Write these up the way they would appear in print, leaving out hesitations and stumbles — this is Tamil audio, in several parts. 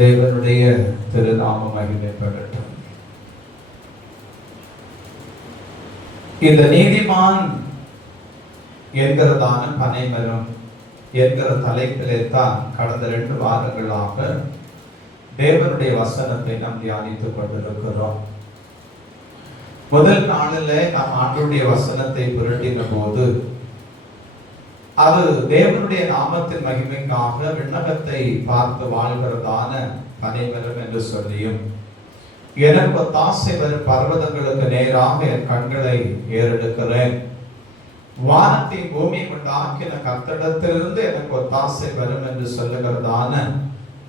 தேவனுடைய திருநாமம் மகிமைப்படட்டும். இந்த நீதிமான் என்கிறதான பனைமரம் என்கிற தலைப்பிலே தான் கடந்த 2 வாரங்களாக தேவனுடைய வசனத்தை நாம் தியானித்துக் கொண்டிருக்கிறோம். முதல் நாளில் நாம் ஆண்டவருடைய வசனத்தை புரட்டின போது அது தேவனுடைய நாமத்தின் மகிமைக்காக விண்ணகத்தை பார்த்து வாழ்கிறதான பனைமரம் என்று சொல்லியும், எனக்கு ஒத்தாசை வரும் பர்வதங்களுக்கு நேராக என் கண்களை ஏறெடுக்கிறேன், வானத்தின் பூமி உண்டாக்கின கர்த்தரிடத்திலிருந்து எனக்கு ஒத்தாசை வரும் என்று சொல்லுகிறதான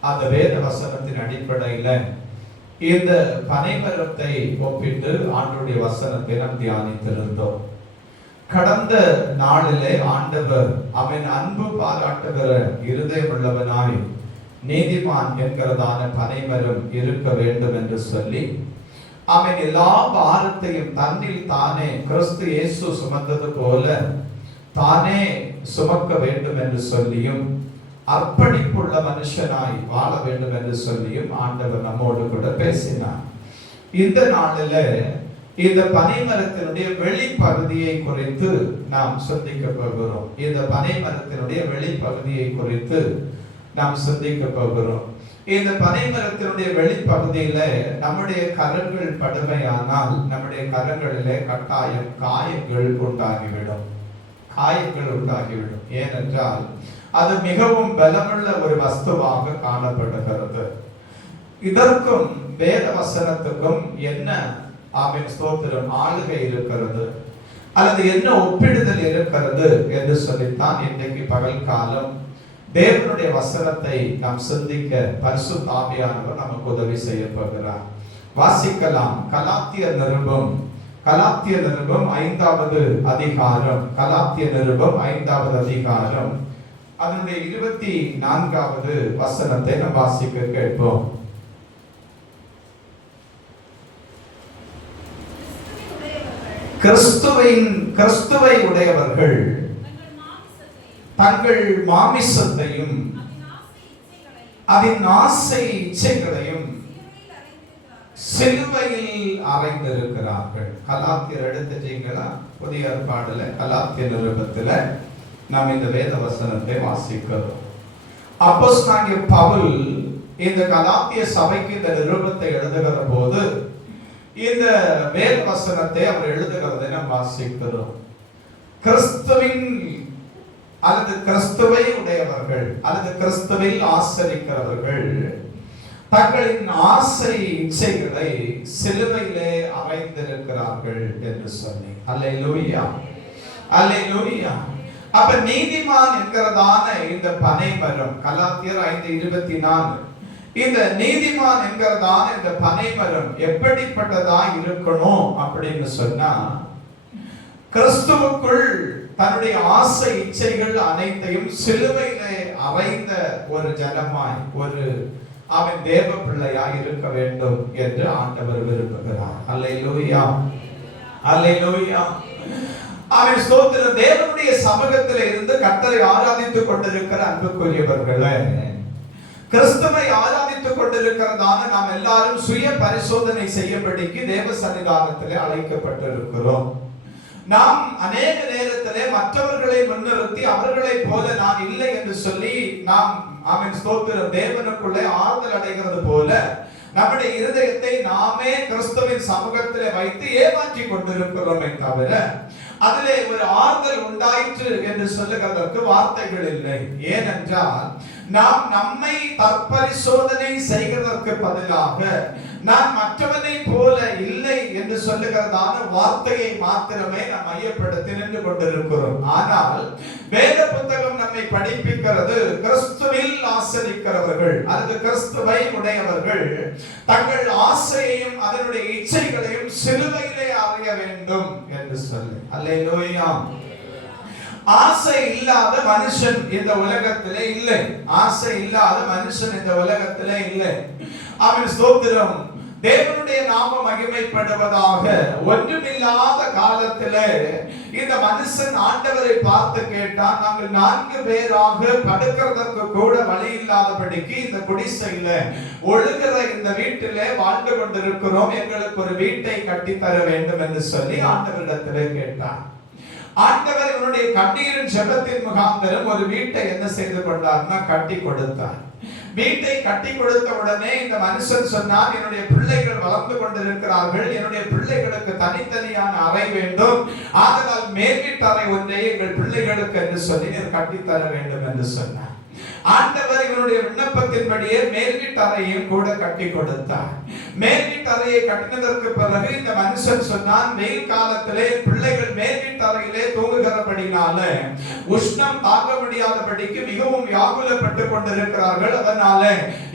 அந்த வேத வசனத்தின் அடிப்படையில இந்த பனைமரத்தை ஒப்பிட்டு ஆண்டவருடைய வசனத்தை நாம் தியானித்திருந்தோம். கடந்த நாளிலே ஆண்டவர் அவன் அன்பு பாராட்டுகிற இருதயம் உள்ளவனாய் நீதிமான் என்கிறதான பனைமரம் இருக்க வேண்டும் என்று சொல்லி, அவன் எல்லா பாரத்தையும் தன்னில் தானே கிறிஸ்து இயேசு சுமந்தது போல தானே சுமக்க வேண்டும் என்று சொல்லியும், அர்ப்பணிப்புள்ள மனுஷனாய் வாழ வேண்டும் என்று சொல்லியும் ஆண்டவர் நம்மோடு கூட பேசினார். இந்த நாளில இந்த பனைமரத்தினுடைய வெளிப்பகுதியை குறித்து நாம் சிந்திக்க போகிறோம். இந்த பனைமரத்தினுடைய வெளிப்பகுதியை குறித்து நாம் சிந்திக்க போகிறோம். இந்த பனைமரத்தினுடைய வெளிப்பகுதியில நம்முடைய கரங்கள் படுமையானால் நம்முடைய கரங்களிலே கட்டாயம் காயங்கள் உண்டாகிவிடும். ஏனென்றால் அது மிகவும் பலமுள்ள ஒரு வஸ்துவாக காணப்படுகிறது. இதற்கும் வேத வசனத்துக்கும் என்ன ஸ்தோத்திரம் ஆளுகை இருக்கிறது அல்லது என்ன ஒப்பிடுதல் இருக்கிறது என்று சொல்லித்தான் இன்றைக்கு பகல் காலம் தேவனுடைய வசனத்தை நாம் சிந்திக்க பரிசுத்த ஆவியானவர் நமக்கு உதவி செய்ய போகிறார். வாசிக்கலாம். கலாத்தியர் நிருபம் 5வது அதிகாரம். கலாத்தியர் நிருபம் 5வது அதிகாரம் அதனுடைய 24வது வசனத்தை நாம் வாசிக்க கேட்போம். கிறிஸ்துவை உடையவர்கள் தங்கள் மாமிசத்தையும் அதன் ஆசை இச்சைகளையும் சிலுவையில் அறைந்திருக்கிறார்கள். கலாத்தியர் எடுத்துட்டீங்களா? புதிய ஏற்பாடுல கலாத்தியர் நிருபத்துல நாம் இந்த வேத வசனத்தை வாசிக்கிறோம். அப்போஸ்தலனாகிய பவுல் இந்த கலாத்திய சபைக்கு இந்த நிருபத்தை எழுதுகிற போது இந்த வேத வசனத்தை அவர் எழுதுகிறதை நாம் வாசிக்கிறோம். கிறிஸ்துவின் அல்லது கிறிஸ்துவை உடையவர்கள் அல்லது கிறிஸ்துவில் ஆசரிக்கிறவர்கள் தங்களின் ஆசை இச்சைகளை சிலுவையிலே அறைந்திருக்கிறார்கள் என்று சொல்லி. அல்லேலூயா, அல்லேலூயா. அப்ப நீதிமான் என்கிறதான இந்த பனைமரம், கலாத்தியர் 5:24, இந்த நீதிமான் என்கிறதான இந்த பனைமரம் எப்படிப்பட்டதா இருக்கணும் அப்படின்னு சொன்னா, கிறிஸ்துவுக்குள் தன்னுடைய ஆசை இச்சைகள் அனைத்தையும் சிலுவையிலே அறைந்த ஒரு ஜனமாய் ஒரு அவன் தேவ பிள்ளையாய் இருக்க வேண்டும் என்று ஆண்டவர் விரும்புகிறார். அல்லேலூயா, அல்லேலூயா. அவன் ஸ்தோத்திர தேவனுடைய சமூகத்தில் இருந்து கர்த்தரை ஆராதித்துக் கொண்டிருக்கிற அன்புக்குரியவர்களே, கிறிஸ்துவை ஆராதித்துக் கொண்டிருக்கிறதான நாம் எல்லாரும் சுய பரிசோதனை செய்யும்படிக்கு தேவ சன்னிதானத்திலே அழைக்கப்பட்டிருக்கிறோம். நாம் அநேக நேரத்திலே மற்றவர்களை முன்னிறுத்தி அவர்களை போல நான் இல்லை என்று சொல்லி நாம் அவன் ஸ்தோத்திரம் தேவனுக்குள்ளே ஆறுதல் அடைகிறது போல நம்முடைய இருதயத்தை நாமே கிறிஸ்துவின் சமூகத்திலே வைத்து ஏமாற்றி கொண்டிருக்கிறோமே தவிர அதிலே ஒரு ஆறுதல் உண்டாயிற்று என்று சொல்லுகிறதற்கு வார்த்தைகள் இல்லை. ஏனென்றால் நாம் நம்மை தற்பரிசோதனை செய்கிறதற்கு பதிலாக நான் மற்றவனை போல இல்லை என்று சொல்லுகிறதான வார்த்தையை மாத்திரமே நாம் மையப்படுத்தி நின்று கொண்டிருக்கிறோம். ஆனால் வேத புத்தகம் நம்மை படிப்பிக்கிறது, கிறிஸ்துவில் ஆசரிக்கிறவர்கள் அல்லது கிறிஸ்துவை உடையவர்கள் தங்கள் ஆசையையும் அதனுடைய இச்சைகளையும் சிலுவையிலே அறைய வேண்டும் என்று சொல்லி. அல்லேலூயா. ஆசை இல்லாத மனுஷன் இந்த உலகத்திலே இல்லை. ஆசை இல்லாத மனுஷன் இந்த உலகத்திலே இல்லை. அவன் ஸ்தோத்திரம் தேவனுடைய நாம மகிமைப்படுவதாக. ஒன்றுமில்லாத காலத்திலே இந்த மனுஷன் ஆண்டவரை பார்த்து கேட்டான், நாங்கள் 4 பேராக படுக்கிறதற்கு கூட வழி இல்லாதபடிக்கு இந்த குடிசையில ஒழுகிற இந்த வீட்டிலே வாழ்ந்து கொண்டிருக்கிறோம், எங்களுக்கு ஒரு வீட்டை கட்டித்தர வேண்டும் என்று சொல்லி ஆண்டவரிடத்திலே கேட்டான். ஆண்டவர் இவனுடைய கண்ணீரின் ஜெபத்தின் முகாந்தரம் ஒரு வீட்டை என்ன செய்து கொண்டார்னா கட்டி கொடுத்தார். வீட்டை கட்டி கொடுத்த உடனே இந்த மனுஷன் சொன்னார், என்னுடைய பிள்ளைகள் வளர்ந்து கொண்டிருக்கிறார்கள், என்னுடைய பிள்ளைகளுக்கு தனித்தனியான அறை வேண்டும், ஆதலால் மேல் வீட்டு அறை ஒன்றை எங்கள் பிள்ளைகளுக்கு என்று சொல்லி கட்டித்தர வேண்டும் என்று சொன்னார். ஆண்டவர் இவனுடைய விண்ணப்பத்தின்படியே மேல் வீட்டு அறையையும் கூட கட்டி கொடுத்தார். மேல் வீட்டு அறையை கட்டினதற்கு பிறகு இந்த மனுஷன் சொன்னான், வெயில் காலத்திலே பிள்ளைகள் மேல் வீட்டு அறையிலே தூங்குகிறபடினால உஷ்ணம் தாங்க முடியாதபடிக்கு மிகவும் வியாகுலப்பட்டு கொண்டிருக்கிறார்கள், அதனால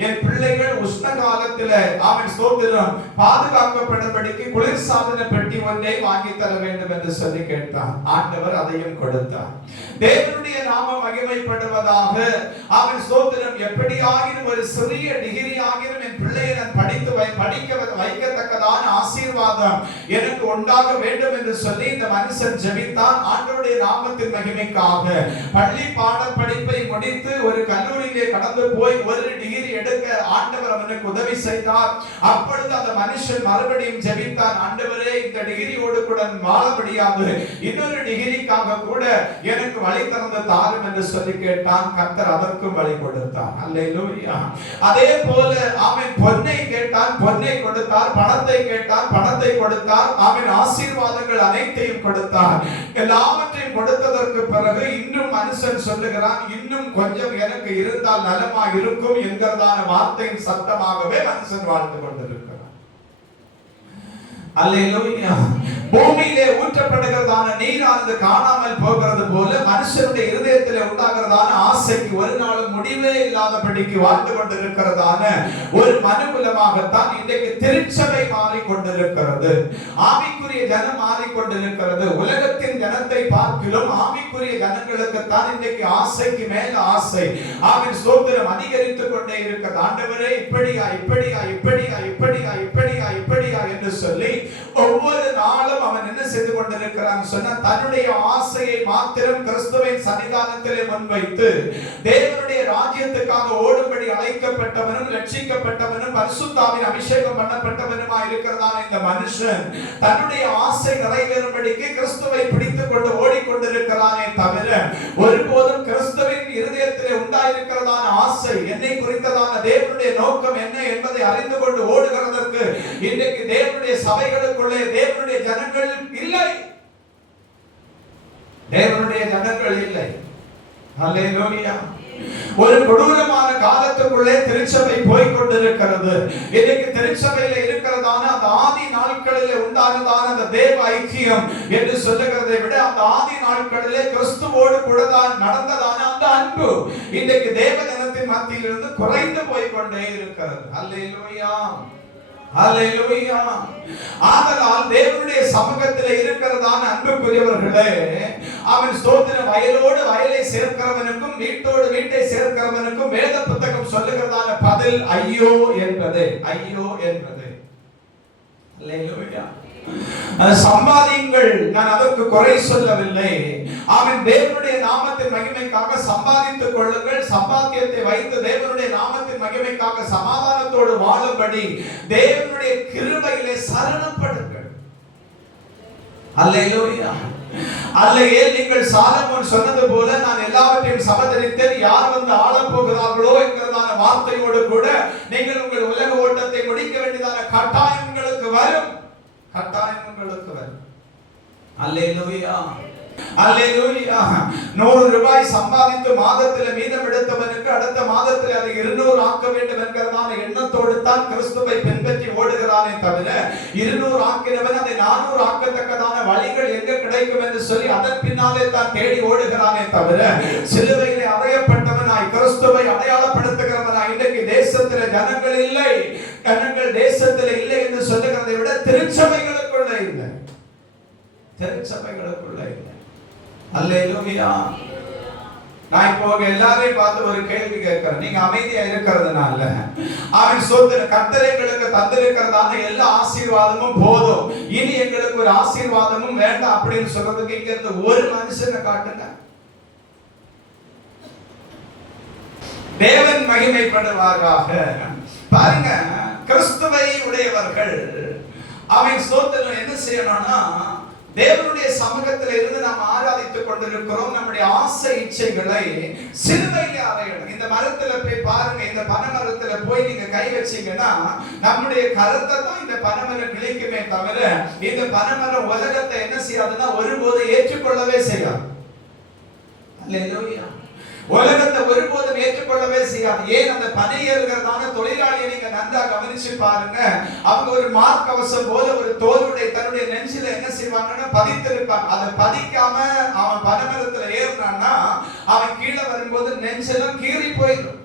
என் பிள்ளைகள் உஷ்ண காலத்திலே அவன் ஸ்தோத்திரம் பாதுகாக்கப்படும்படிக்கு குளிர்சாதன பெட்டி ஒன்றை வாங்கி தர வேண்டும் என்று சொல்லி கேட்டான். ஆண்டவர் அதையும் கொடுத்தார். தேவனுடைய நாமம் மகிமைப்படுவதாக. அவன் ஸ்தோத்திரம் எப்படியாகிலும் ஒரு சிறிய டிகிரி ஆகிலும் என் பிள்ளையை நான் படிக்க வைக்கத்தக்கதான ஆசீர்வாதம் எனக்கு உண்டாக வேண்டும் என்று சொல்லி இந்த மனுஷன் ஜெபித்தான். ஆண்டவருடைய நாமத்தின் மகிமைக்காக பள்ளி பாட படிப்பை முடித்து ஒரு கல்லூரியிலே கடந்து போய் ஒரு டிகிரி எடுக்க ஆண்டவர் அவனுக்கு உதவி செய்தார். அப்பொழுது அந்த மனுஷன் மறுபடியும் ஜெபித்தான், ஆண்டவரே இந்த டிகிரியோடு கூட வாழ முடியாது, இன்னொரு டிகிரிக்காக கூட எனக்கு வழி திறந்து தாரும் என்று சொல்லி கேட்டான். கர்த்தர் அதற்கும் வழி கொடுத்தார். அல்லேலூயா. அதே போல அவன் பொன்னை கேட்டான், பொன்னை கொடுத்தார், பணத்தை கேட்டான், பணத்தை கொடுத்தார், அவன் ஆசீர்வாதங்கள் அனைத்தையும் கொடுத்தார். எல்லாவற்றையும் கொடுத்ததற்கு பிறகு இன்னும் மனுஷன் சொல்லுகிறான், இன்னும் கொஞ்சம் எனக்கு இருந்தால் நலமாக இருக்கும் என்கிறதான வார்த்தையின் சத்தமாகவே மனுஷன் வாழ்ந்து கொண்டிருக்கிறார். அல்லேலூயா. பூமியிலே ஊற்றப்படுகிறதான நீரானது காணாமல் போகிறது போல மனுஷனுடைய இருதயத்திலே உண்டாகிறதான ஆசைக்கு ஒரு நாளும் முடிவே இல்லாதபடிக்கு வாழ்ந்து கொண்டிருக்கிறதான ஒரு மனுகுலமாகத்தான் இன்றைக்கு திருச்சபை மாறிக்கொண்டிருக்கிறது. ஆவிக்குரிய ஜனம் மாறிக்கொண்டிருக்கிறது. உலகத்தின் ஜனத்தை பார்க்கிலும் ஆவிக்குரிய ஜனங்களுக்கு தான் இன்றைக்கு ஆசைக்கு மேல ஆசை, ஆவின் ஸ்தோத்திரம் அதிகரித்துக் கொண்டே இருக்கிறது. ஆண்டவரே இப்படியா இப்படியா இப்படியா இப்படியா இப்படியா இப்படியா என்று சொல்லி ஒவ்வொரு நாளும் அவன் என்ன செய்து கொண்டிருக்கிறான் சொன்னா, தன்னுடைய ஆசையை மாத்திரம் கிறிஸ்துவின் சன்னிதானத்திலே முன்வைத்து தேவனுடைய ராஜ்யத்துக்காக ஓடும்படி அழைக்கப்பட்டவனும் ரட்சிக்கப்பட்டவனும் பரிசுத்தாவின் அபிஷேகம் பண்ணப்பட்டவனுமாய் இருக்கிறதான இந்த மனுஷன் தன்னுடைய ஆசை நிறைவேறும்படிக்கு கிறிஸ்துவை பிடித்துக் கொண்டு ஓடிக்கொண்டிருக்கிறானே தவிர ஒருபோதும் கிறிஸ்துவின் இருதயத்திலே உண்டாயிருக்கிறதான ஆசை, என்னை குறித்ததான தேவனுடைய நோக்கம் என்ன என்பதை அறிந்து கொண்டு ஓடுகிறதற்கு இன்றைக்கு தேவனுடைய சபைகளுக்குள்ளே தேவனுடைய ஜனங்கள் இல்லை. தேவனுடைய ஜனங்கள் இல்லை. அல்லேலூயா. ஒரு கொடூரமான காலத்துக்குள்ளே திருச்சபை போய் கொண்டிருக்கிறது. இன்னைக்கு திருச்சபையில இருக்கிறதான அந்த ஆதி நாட்களிலே உண்டானதான அந்த தேவ ஐக்கியம் என்று சொல்லுகிறதை விட அந்த ஆதி நாட்களிலே கிறிஸ்துவோடு கூட தான் நடந்ததான அந்த அன்பு இன்னைக்கு தேவ ஜனத்தின் மத்தியிலிருந்து குறைந்து போய் கொண்டே இருக்கிறது. அல்லேலூயா. அல்லேலூயா. ஆதலால் தேவனுடைய சமூகத்தில் இருக்கிறதான அன்புக்குரியவர்களே, அவன் ஸ்தோத்திர வயலோடு வயலை சேர்க்கிறவனுக்கும் வீட்டோடு வீட்டை சேர்க்கிறவனுக்கும் வேத புத்தகம் சொல்லுகிறதான பதில் ஐயோ என்பது. ஐயோ என்பது. அல்லேலூயா. சம்பாதியுங்கள், நான் அதற்கு குறை சொல்லவில்லை. அவன் தேவனுடைய நாமத்தின் மகிமைக்காக சம்பாதித்துக் கொள்ளுங்கள். சம்பாத்தியத்தை வைத்து தேவனுடைய நாமத்தின் மகிமைக்காக சமாதானத்தோடு வாழும்படி தேவனுடைய கிருபையிலே சரணப்படுங்கள். அல்லேலூயா. அல்லையே நீங்கள் சாலமோன் சொன்னது போல நான் எல்லாவற்றையும் சமதரித்தேன், யார் வந்து ஆளப் போகிறார்களோ என்கிறதான வார்த்தையோடு கூட நீங்கள் உங்கள் உலக ஓட்டத்தை முடிக்க வேண்டியதான கட்டாயம் உங்களுக்கு வரும். கட்டாயம் உங்களுக்கு வரும். அல்லேலூயா. அல்லேலூயா. 100 ரூபாய் சம்பாதித்து மாதத்தில் மீதம் எடுத்தவனுக்கு அடுத்த மாதத்தில் அதை 200 ஆக்க வேண்டும் என்கிறதான எண்ணத்தோடு தான் கிறிஸ்துவை பின்பற்றி ஓடுகிறானே தவிர 200 ஆக்கினவன் அதை 400 ஆக்கத்தக்கதான வழிகள் எங்க கிடைக்கும் என்று சொல்லி அதன் பின்னாலே தான் தேடி ஓடுகிறானே தவிர சிலுவையிலே அறையப்பட்டவனாய் கிறிஸ்துவை அடையாளப்படுத்துகிறவனாய் இன்றைக்கு தேசத்திலே ஜனங்கள் இல்லை. ஜனங்கள் தேசத்திலே இல்லை என்று சொல்லுகிறதை விட திருச்சபைகளுக்குள்ள இல்லை. திருச்சபைகளுக்குள்ள இல்லை. அல்லேலூயா. நான் இப்போ எல்லாரையும் பார்த்து ஒரு கேள்வி கேட்கிறேன். நீங்க அமைதியா இருக்கிறதுனால அவன் சொத்து கர்த்தர் எங்களுக்கு தந்திருக்கிறதான எல்லா ஆசீர்வாதமும் போதும், இனி எங்களுக்கு ஒரு ஆசீர்வாதமும் வேண்டாம் அப்படின்னு சொல்றதுக்கு இங்க இருந்து ஒரு மனுஷனை காட்டுங்க. தேவன் மகிமைப்படுவாராக. பாருங்க, கிறிஸ்துவை உடையவர்கள் அவன் ஸ்தோத்திரம் என்ன செய்யணும்னா, தேவனுடைய சமூகத்தில் இருந்து நாம் ஆராதித்துக் கொண்டிருக்கிறோம். நம்முடைய ஆசை இச்சைகளை சிலுவையிலே அறையணும். இந்த மரத்துல போய் பாருங்க, இந்த பனைமரத்துல போய் நீங்க கை வச்சீங்கன்னா நம்முடைய கருத்தை தான் இந்த பனைமரம் கிழிக்குமே தவிர இந்த பனைமரம் உலகத்தை என்ன செய்யாதுன்னா ஒருபோது ஏற்றுக்கொள்ளவே செய்யாது. அல்லேலூயா. உலகத்தை ஒருபோதும் ஏற்றுக்கொள்ளவே செய்யாது. ஏன்? அந்த பனை ஏறுகிறதான தொழிலாளியை நீங்க நன்றா கவனிச்சு பாருங்க. அவங்க ஒரு மார்க்கவசம் போல ஒரு தோலுடைய தன்னுடைய நெஞ்சில என்ன செய்வாங்கன்னா பதித்திருப்பாங்க. அதை பதிக்காம அவன் பனைமரத்துல ஏறினான்னா அவன் கீழே வரும்போது நெஞ்செல்லாம் கீறி போயிடும்.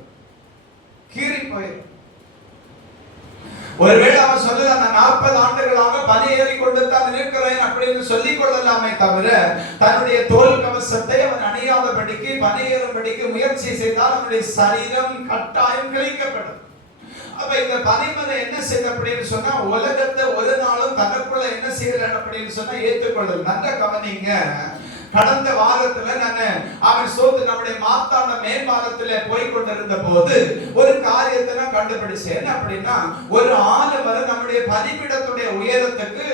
ஒருவேளை அவன் சொல்லலாம், நான் 40 ஆண்டுகளாக பனை ஏறி கொண்டு தான் இருக்கிறேன் அப்படின்னு சொல்லிக் கொள்ளலாமே தவிர தன்னுடைய தோல் கவசத்தை அவன் அணியாதபடிக்கு பனை ஏறும்படிக்கு முயற்சி செய்தால் அவனுடைய சரீரம் கட்டாயம் கிழிக்கப்படும். அப்ப இந்த பனைமரம் என்ன செய்ய அப்படின்னு சொன்னா உலகத்தை ஒரு நாளும் தனக்குள்ள என்ன செய்யல அப்படின்னு சொன்னா ஏற்றுக்கொள்ளல. நல்ல கவனிங்க. கடந்த வாரத்துல அவன் சோத்து நம்முடைய மார்த்தாண்ட மேம்பாலத்துல போய் கொண்டிருந்த போது ஒரு காரியத்தை நான் கண்டுபிடிச்சேன். அப்படின்னா ஒரு ஆலமரம் நம்முடைய பலிபீடத்துடைய உயரத்துக்கு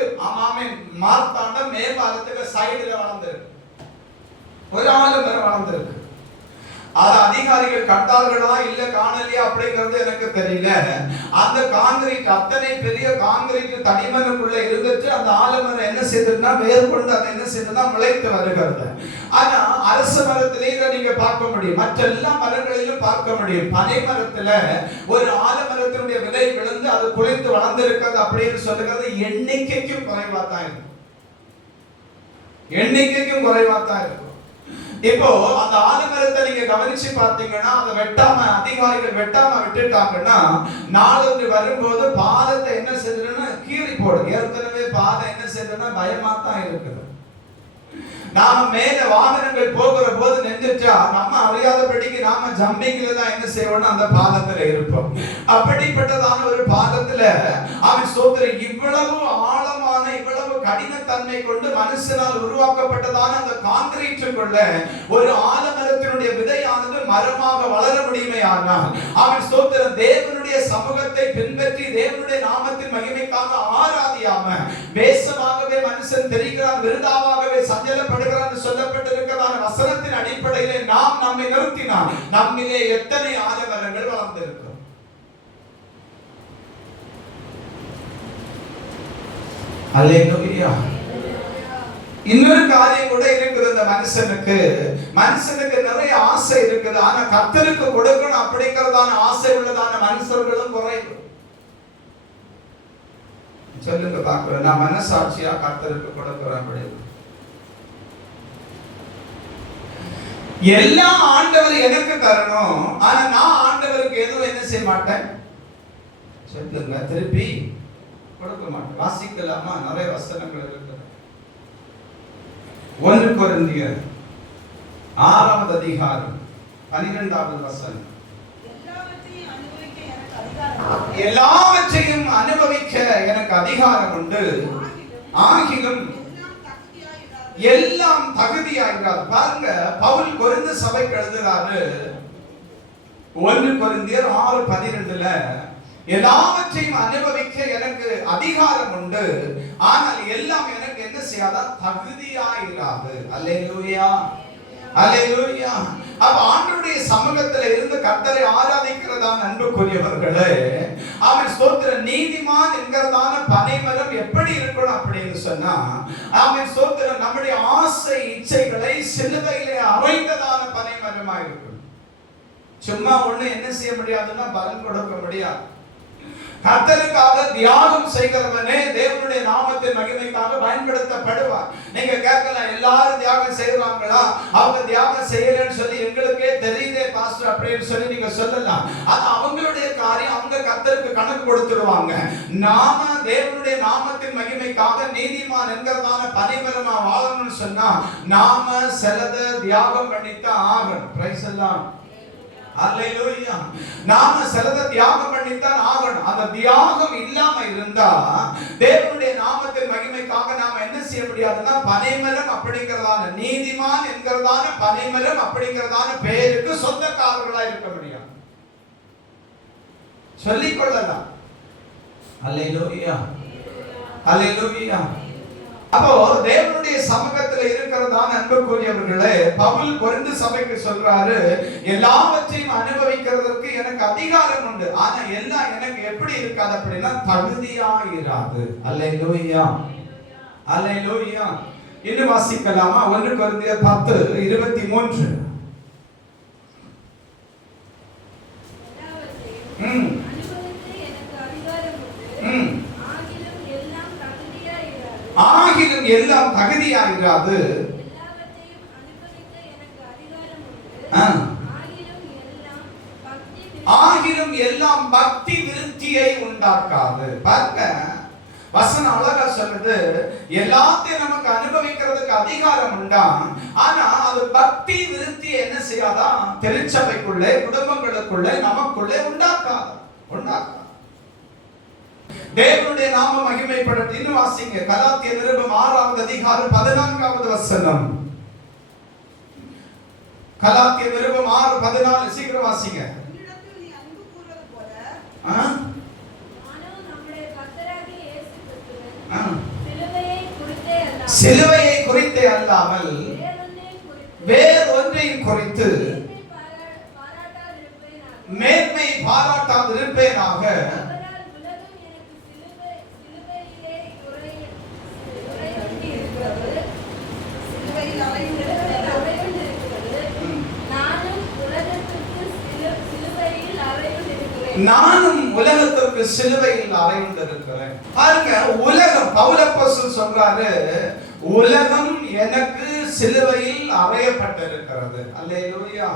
மார்த்தாண்ட மேம்பாலத்துக்கு சைடுல வளர்ந்திருக்கு. ஒரு ஆலமரம் வளர்ந்திருக்கு. அது அதிகாரிகள் கண்டார்களா இல்ல காணலையா அப்படிங்கிறது எனக்கு தெரியல. அந்த காங்கிரீட் அத்தனை பெரிய காங்கிரீட் தடிமனுக்குள்ள இருந்துட்டு அந்த ஆலமரம் என்ன செய்யுதுன்னா வேர் கொண்டு அதை என்ன செய்யுதுன்னா முளைத்து வருகிறது. ஆனா அரச மரத்திலே இதை நீங்க பார்க்க முடியும், மற்ற எல்லா மரங்களிலும் பார்க்க முடியும். பனை மரத்துல ஒரு ஆலமரத்தினுடைய விதை விழுந்து அது குலைத்து வளர்ந்திருக்கிறது அப்படின்னு சொல்லுகிறது எண்ணிக்கைக்கும் குறைவாத்தான் இருக்கும். இப்போ அந்த ஆலமரத்தை நீங்க கவனிச்சு பார்த்தீங்கன்னா அதை அதிகாரிகள் வெட்டாம விட்டுட்டாங்கன்னா நாளொன்று வரும்போது பாதத்தை என்ன செய்யணும்னா கீறி போடும். ஏற்கனவே பாதம் என்ன செய்யணும்னா பயமா தான் இருக்குது. நாம மேல வாகனங்கள் போகிற போது நின்றுட்டா நம்ம அறியாதபடிக்கு நாம ஜம்பிங்ல தான் என்ன செய்வோம்னா அந்த பாதத்துல இருப்போம். அப்படிப்பட்டதான ஒரு பாதத்துல அவன் சோதரி இவ்வளவு ஆழமான இவ்வளவு கடினத்தன்மை கொண்டு மனுஷனால் உருவாக்கப்பட்டதான அந்த கான்கிரீட்டுக்குள்ள ஒரு ஆலமரத்தினுடைய விதையானது மரமாக வளர முடியுமே. ஆனால் அவன் சோதரன் தேவனுடைய சமூகத்தை பின்பற்றி தேவனுடைய நாமத்தின் மகிமைக்காக ஆராதியாம வேஷமாகவே மனுஷன் தெரிகிறான், விருதாவாகவே சஞ்சலப்படுகிறான் சொல்லப்பட்டிருக்கிறதான வசனத்தின் அடிப்படையிலே நாம் நம்மை நிறுத்தினால் நம்மிலே எத்தனை ஆலமரங்கள் வளர்ந்திருக்கும். அல்லேலூயா. இன்னொரு காரியம் கூட இருக்குது. இந்த மனுஷனுக்கு நிறைய ஆசை இருக்குது. ஆனா கர்த்தருக்கு கொடுக்கணும் அப்படிங்கறதான ஆசை உள்ளதான மனுஷர்களும் குறைவு. சொல்லுங்க பாக்குறேன், நான் மனசாட்சியா கர்த்தருக்கு கொடுக்கிறேன் அப்படின்னு. எல்லா ஆண்டவர் எனக்கு தரணும், ஆனா நான் ஆண்டவருக்கு எதுவும் என்ன செய்ய மாட்டேன். சொல்லுங்க, திருப்பி கொடுக்க மாட்டேன். வாசிக்கலாமா? நிறைய வசனங்கள் இருக்கு. 1 கொரிந்தியர் 6வது அதிகாரம் 12வது வசனம். எல்லாவற்றையும் அனுபவிக்க எனக்கு அதிகாரம் உண்டு, ஆகிலும் எல்லாம் தகுதியாகிறார். பாருங்க, பவுல் கொரிந்து சபைக்கு எழுதுறாரு 1 கொரிந்தியர் 6:12 எல்லாவற்றையும் அனுபவிக்க எனக்கு அதிகாரம் உண்டு, ஆனால் எல்லாம் எனக்கு என்ன செய்யாத தகுதியாயிராது. அல்லேலூயா, அல்லேலூயா. அப்ப ஆண்டவருடைய சமூகத்தில் இருந்து கர்த்தரை ஆராதிக்கிறதான அன்புக்குரியவர்களே, அவன் ஸ்தோத்திர நீதிமான் என்கிறதான பனைமரம் எப்படி இருக்கணும் அப்படின்னு சொன்னா, அவன் ஸ்தோத்திர நம்முடைய ஆசை இச்சைகளை சிலுவையிலே அறைந்ததான பனைமரமா இருக்கணும். சும்மா ஒண்ணு என்ன செய்ய முடியாதுன்னா பலன் கொடுக்க முடியாது. கர்த்தருக்காக தியாகம் செய்கிறவனே தேவனுடைய நாமத்தின் மகிமைக்காக பயன்படுத்தப்படுவார். நீங்க கேட்கலாம், எல்லாரும் தியாகம் செய்யறாங்களா? அவங்க தியாகம் செய்யலன்னு சொல்லி எங்களுக்கே தெரியுதே பாஸ்டர் அப்படின்னு சொல்லி நீங்க சொல்லலாம். அது அவங்களுடைய காரியம், அவங்க கர்த்தருக்கு கணக்கு கொடுத்துடுவாங்க. நாம தேவனுடைய நாமத்தின் மகிமைக்காக நீதிமான் என்கிறதான பரிமரமா வாழணும்னு சொன்னா நாம சிலத தியாகம் பண்ணித்தான் ஆகணும். பிரைஸ் எல்லாம் அல்லேலூயா. நாம சிலத தியாகம் பண்ணித்தான் ஆகணும். அந்த தியாகம் இல்லாம இருந்தா தேவனுடைய நாமத்தின் மகிமைக்காக நாம என்ன செய்ய முடியாதுன்னா பனைமரம் அப்படிங்கிறதான நீதிமான் என்கிறதான பனைமரம் அப்படிங்கிறதான பெயருக்கு சொந்தக்காரர்களா இருக்க முடியாது. சொல்லிக் கொள்ளலாம். அல்லேலூயா, அல்லேலூயா. அப்போ தேவனுடைய சமூகத்தில் இருக்கிறதான அன்புக்குரியவர்களே, பவுல் கொரிந்து சபைக்கு சொல்றாரு, எல்லாவற்றையும் அனுபவிக்கிறதுக்கு எனக்கு அதிகாரம் உண்டு, ஆனா எல்லாம் எனக்கு எப்படி இருக்காது அப்படின்னா தகுதியா இராது. அல்லேலூயா, அல்லேலூயா. இன்னும் வாசிக்கலாமா? 1 கொரிந்தியர் 10:23. ஆகிலும் எல்லாம் தகுதியாயிராது. ஆகிலும் எல்லாம் பக்தி விருத்தியை உண்டாக்காது. பாருங்க, வசனம் அழகா சொல்லுது, எல்லாத்தையும் நமக்கு அனுபவிக்கிறதுக்கு அதிகாரம் உண்டா, ஆனா அது பக்தி விருத்தியை என்ன செய்யாதான்? திருச்சபைக்குள்ளே, குடும்பங்களுக்குள்ளே, நமக்குள்ளே உண்டாக்காது. தேவனுடைய நாம மகிமைப்படட்டும். இன்னும் வாசிங்க, கலாத்தியர் நிருபம் 6:14 வசனம். கலாத்தியர் நிருபம் 6:14 சீக்கிரம் வாசிங்க. சிலுவையை குறித்தே அல்லாமல் வேறொன்றையும் குறித்து மேன்மை பாராட்டாதிருப்பேனாக. நானும் உலகத்திற்கு சிலுவையில் அறையுண்டிருக்கிறேன். பாருங்க, உலகம், பவுல் அப்போஸ்தலன் சொல்றாரு, உலகம் எனக்கு சிலுவையில் அறையப்பட்டிருக்கிறது. அல்லேலூயா,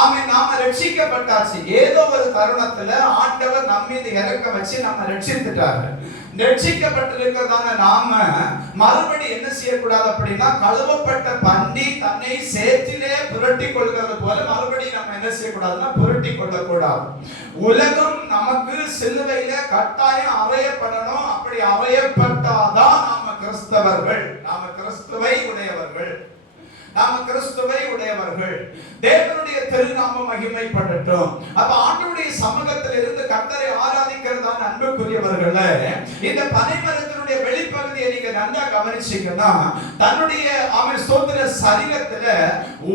ஆமென். நாம ரட்சிக்கப்பட்டாச்சு. ஏதோ ஒரு தருணத்துல ஆண்டவர் நம்ம மீது இறக்கம் வச்சு நம்ம ரட்சித்துட்டாரு. ரட்சிக்கப்பட்டிருக்கிறதான நாம மறுபடி என்ன செய்யக்கூடாது அப்படின்னா, கழுவப்பட்ட பன்றி தன்னை சேற்றிலே புரட்டி கொள்கிறது போல மறுபடியும் நம்ம என்ன செய்யக்கூடாதுன்னா புரட்டி கொள்ளக்கூடாது. உலகம் நமக்கு சிலுவையில கட்டாயம் அறையப்படணும். அப்படி அறையப்பட்டாதான் நாம கிறிஸ்தவர்கள், நாம கிறிஸ்துவை உடையவர்கள், நாம கிறிஸ்துவை உடையவர்கள். தேவனுடைய திருநாமம் மகிமைப்படட்டும். அப்ப ஆண்டவருடைய சமூகத்தில் இருந்து கர்த்தரை ஆராதிக்கிறதான அன்புக்குரியவர்களே, இந்த பனைமரத்தினுடைய வெளிப்பகுதியை நீங்க நல்லா கவனிச்சீங்கன்னா, தன்னுடைய ஸ்தோத்திர சரீரத்துல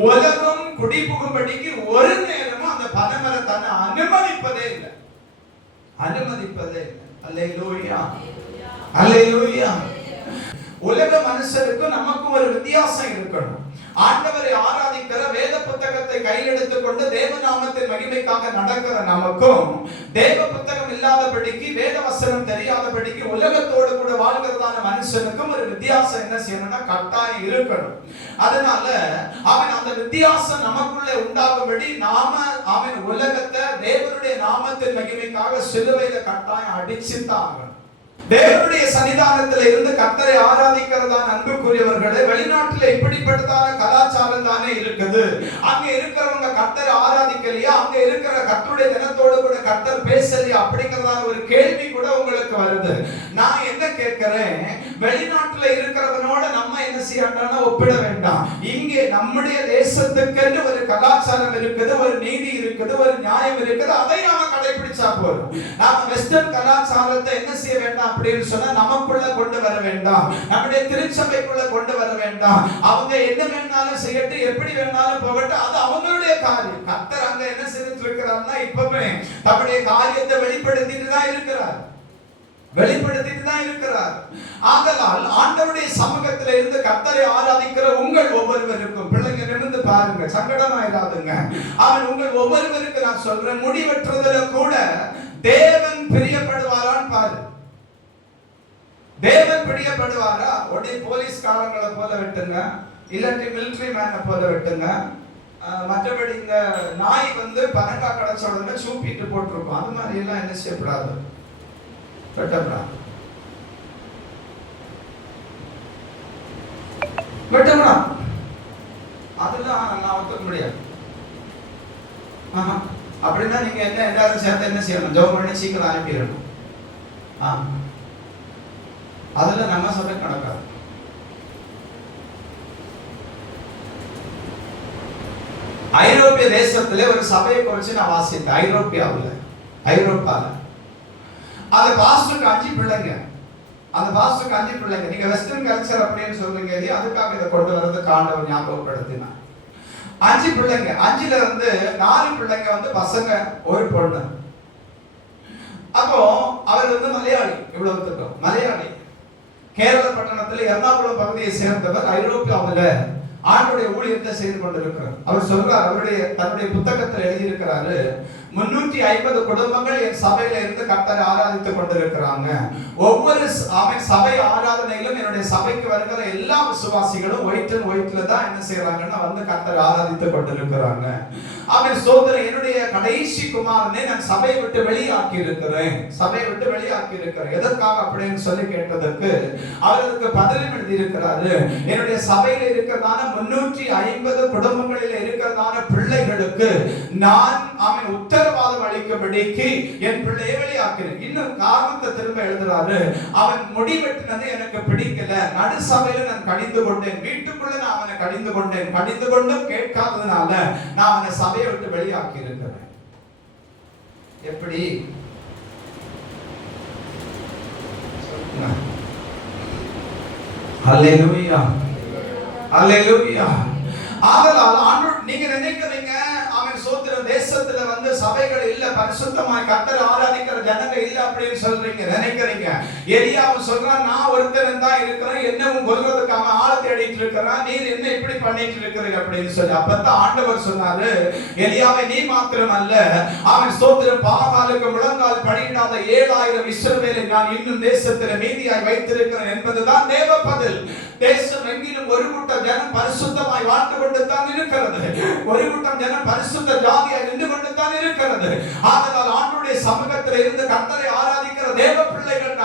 உலகம் குடிபுகும்படிக்கு ஒரு நேரமும் அந்த பனைமரம் தன்னை அனுமதிப்பதே இல்லை. அல்லேலூயா, அல்லேலூயா. உலக மனுஷருக்கும் நமக்கும் ஒரு வித்தியாசம் இருக்கணும். ஆண்டவரை ஆராதிக்கிற, வேத புத்தகத்தை கையில் எடுத்துக்கொண்டு தேவநாமத்தின் மகிமைக்காக நடக்கிற நமக்கும், தேவ புத்தகம் இல்லாதபடிக்கு, வேத வசனம் தெரியாதபடிக்கு உலகத்தோடு கூட வாழ்கிறதான மனுஷனுக்கும் ஒரு வித்தியாசம் என்ன செய்யணும்னா கட்டாயம் இருக்கணும். அதனால அவன் அந்த வித்தியாசம் நமக்குள்ளே உண்டாகும்படி நாம அவன் உலகத்தை தேவனுடைய நாமத்தின் மகிமைக்காக சிலுவையில கட்டாயம் அடிச்சுதான். தேவனுடைய சன்னிதானத்தில் இருந்து கர்த்தரை ஆராதிக்கிறதான அன்புக்குரியவர்களே, வெளிநாட்டில் இப்படிப்பட்டதான கலாச்சாரம் தானே இருக்குது. அங்க இருக்கிறவங்க கர்த்தரை ஆராதிக்கலையா, அங்க இருக்கிற கர்த்தருடைய தினத்தோடு கூட கர்த்தர் பேசலையா அப்படிங்கறதான ஒரு கேள்வி கூட உங்களுக்கு வருது. நான் என்ன கேட்கிறேன், வெளிநாட்டுல இருக்கிறவனோட நம்ம என்ன செய்யணும்னா ஒப்பிட வேண்டாம். இங்கே நம்முடைய தேசத்துக்கு ஒரு கலாச்சாரம் இருக்குது, ஒரு நீதி இருக்குது, ஒரு நியாயம் இருக்குது. அதை நாம கடைபிடிச்சா போதும். நாம வெஸ்டர்ன் கலாச்சாரத்தை என்ன செய்ய வேண்டாம் அப்படின்னு சொன்னா நமக்குள்ள கொண்டு வர வேண்டாம், நம்முடைய திருச்சபைக்குள்ள கொண்டு வர வேண்டாம். அவங்க என்ன வேணாலும் செய்யட்டும், எப்படி வேணாலும் போகட்டும், அது அவங்களுடைய காரியம். கர்த்தர் அங்க என்ன செய்துட்டு இருக்கிறார்னா இப்பவே தம்முடைய காரியத்தை வெளிப்படுத்திட்டு தான் இருக்கிறார். ஆதலால் ஆண்டவருடைய சமூகத்தில் இருந்து கர்த்தரை ஆராதிக்கிற உங்கள் ஒவ்வொருவருக்கும், பிள்ளைங்க நிமிர்ந்து பாருங்க, சங்கடமாயிராதுங்க. அவன் உங்கள் ஒவ்வொருவருக்கு நான் சொல்றேன், முடிவெற்றுவதில கூட தேவன் பிரியப்படுவாரான்னு பாரு. தேவன் பிரியப்படுவாரா? உடனே போலீஸ்காரங்களை போல வெட்டுங்க, இல்லாட்டி மிலிட்டரி மேனை போல வெட்டுங்க, மற்றபடி இந்த நாய் வந்து பனங்காய் கிடைச்ச உடனே சூப்பிட்டு போட்டிருக்கும். அது மாதிரி எல்லாம் என்ன செய்யப்படாது, வெட்டப்படாது. வெட்டப்படாது, அதெல்லாம் நான் ஒத்துக்க முடியாது. அப்படின்னா நீங்க என்ன எல்லாரும் சேர்ந்து என்ன செய்யணும், ஜெபம் பண்ணி சீக்கிரம் அனுப்பிடணும். அதுல நம்ம சொல்ல நடக்காது. ஐரோப்பிய தேசத்திலே ஒரு சபையை குறிச்சு நான் வாசித்தேன். ஐரோப்பால அந்த பாஸ்டருக்கு 5 பிள்ளைங்க. அந்த பாஸ்டருக்கு 5 பிள்ளைங்க. நீங்க வெஸ்டர்ன் கல்ச்சர் அப்படின்னு சொல்றீங்க இல்லையா, அதுக்காக இதை கொண்டு வரதுக்கு ஆண்டவர் ஞாபகப்படுத்தினார். 5 பிள்ளைங்க. 5ல இருந்து 4 பிள்ளைங்க வந்து பசங்க, ஒரு பொண்ணு. அப்போ அவர் வந்து மலையாளி, இவ்வளவுத்துக்கும் மலையாளி. கேரள பட்டணத்தில் எர்ணாகுளம் பகுதியை சேர்ந்தவர். ஐரோப்பியாவில் ஆண்டுடைய ஊழியத்தை செய்து கொண்டிருக்கிறார். அவர் சொல்றார், தன்னுடைய புத்தகத்தில் எழுதியிருக்கிறாரு, 350 குடும்பங்கள் என் சபையில இருந்து கர்த்தரை ஆராதித்துக் கொண்டிருக்கிறாங்க. ஒவ்வொரு சபை ஆராதனையிலும் என்னுடைய சபைக்கு வருகிற எல்லா விசுவாசிகளும் ஒயிட்ல தான் என்ன செய்யறாங்கன்னா வந்து கர்த்தரை ஆராதித்துக் கொண்டிருக்கிறாங்க. அவன் சோதனை என்னுடைய கடைசி குமாரனை நான் சபையை விட்டு வெளியாக்கி இருக்கிறேன். எதற்காக அப்படின்னு சொல்லி கேட்டதற்கு அவருக்கு பதிலும் எழுதியிருக்கிறாரு, என்னுடைய சபையில இருக்கிறதான 350 குடும்பங்களில் இருக்கிறதான பிள்ளைகளுக்கு நான் அவன் உத்தரவாதம் அளிக்கும்படிக்கு என் பிள்ளையை வெளியாக்கிறேன். இன்னும் காரணத்தை திரும்ப எழுதுறாரு, அவன் முடி வெட்டினது எனக்கு பிடிக்கல, நடு சபையில நான் கடிந்து கொண்டேன், வீட்டுக்குள்ள நான் அவனை கடிந்து கொண்டும் கேட்காததுனால நான் அவனை சபையை விட்டு வெளியாக்கி இருக்கிறேன். எப்படி? அல்லேலூயா, அல்லேலூயா. ஆதலால் ஆண்டவர், நீங்க நினைக்கிறீங்க அவன் சோத்திர தேசத்துல வந்து சபைகள் இல்ல, பரிசுத்தமாய் கர்த்தரை ஆராதிக்கிற ஜனங்க இல்ல அப்படின்னு சொல்றீங்க, நினைக்கிறீங்க. எலியாவும் சொல்றான், நான் ஒருத்தன் தான் இருக்கிறேன், என்னவும் கொல்றதுக்கு அவன் ஆளை தேடிட்டு இருக்கிறான், நீர் என்ன இப்படி பண்ணிட்டு இருக்கிறீங்க அப்படின்னு சொல்லி. அப்பதான் ஆண்டவர் சொன்னாரு, எலியாவை நீ மாத்திரம் அல்ல, அவன் சோத்திரம் பாகாலுக்கு முழங்கால் படியிடாத 7000 இஸ்ரவேலை நான் இன்னும் தேசத்துல மீதியாய் வைத்திருக்கிறேன் என்பதுதான் தேவ பதில். தேசம் எங்கிலும் ஒரு கூட்டம் ஜனம் பரிசுத்தமாய் வாழ்ந்து கொண்டு தான் இருக்கிறது, ஒரு கூட்டம் ஜனம் பரிசுத்த ஜாதியாய் நின்று கொண்டு தான் இருக்கிறது. ஆதலால் ஆண்டவருடைய சமூகத்தில் இருந்து கர்த்தரை ஆராதிக்கிற தேவ பிள்ளைகள்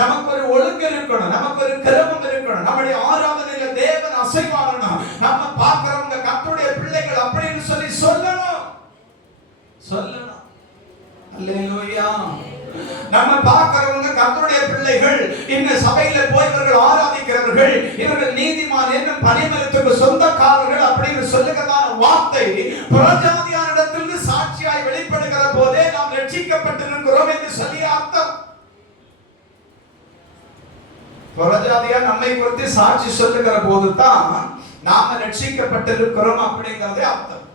நமக்கு ஒரு ஒழுங்கு இருக்கணும், நமக்கு ஒரு கிரமம் இருக்கணும், நம்முடைய ஆராதனையில தேவன் அசைவாடணும். நம்ம பார்க்கிறவங்க கர்த்தருடைய பிள்ளைகள் அப்படின்னு சொல்லி சொல்லணும். அல்லேலூயா. நம்ம பார்க்கிறவங்க கர்த்தருடைய பிள்ளைகள், இந்த சபையில போய் இவர்கள் ஆராதிக்கிறவர்கள், இவர்கள் நீதிமான் என்னும் பரிமளத்துக்கு சொந்தக்காரர்கள் அப்படின்னு சொல்லுகிறதான வார்த்தை புறஜாதியாரிடத்திலிருந்து சாட்சியாய் வெளிப்படுகிற போதே நாம் ரட்சிக்கப்பட்டிருக்கிறோம் என்று சொல்லி அர்த்தம். புறஜாதியார் நம்மை குறித்து சாட்சி சொல்லுகிற போது தான் நாம ரட்சிக்கப்பட்டிருக்கிறோம் அப்படிங்கிறதே அர்த்தம்.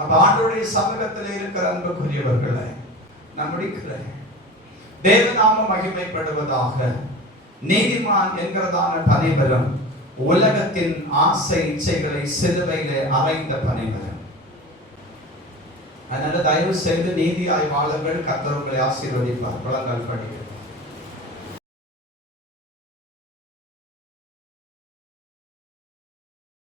அப்ப ஆண்டவருடைய சமூகத்தில் இருக்கிற அன்புக்குரியவர்களை நம்முடைய தேவநாம மகிமைப்படுவதாக. நீதிமான் என்கிறதான பனைமரம் உலகத்தின் ஆசை இச்சைகளை சிலுவையிலே அறைந்த பனைமரம். அதனால தயவு செய்து நீதியாய் வாழுங்கள், கர்த்தர் உங்களை ஆசீர்வதிப்பார். வழங்கல் படிக்க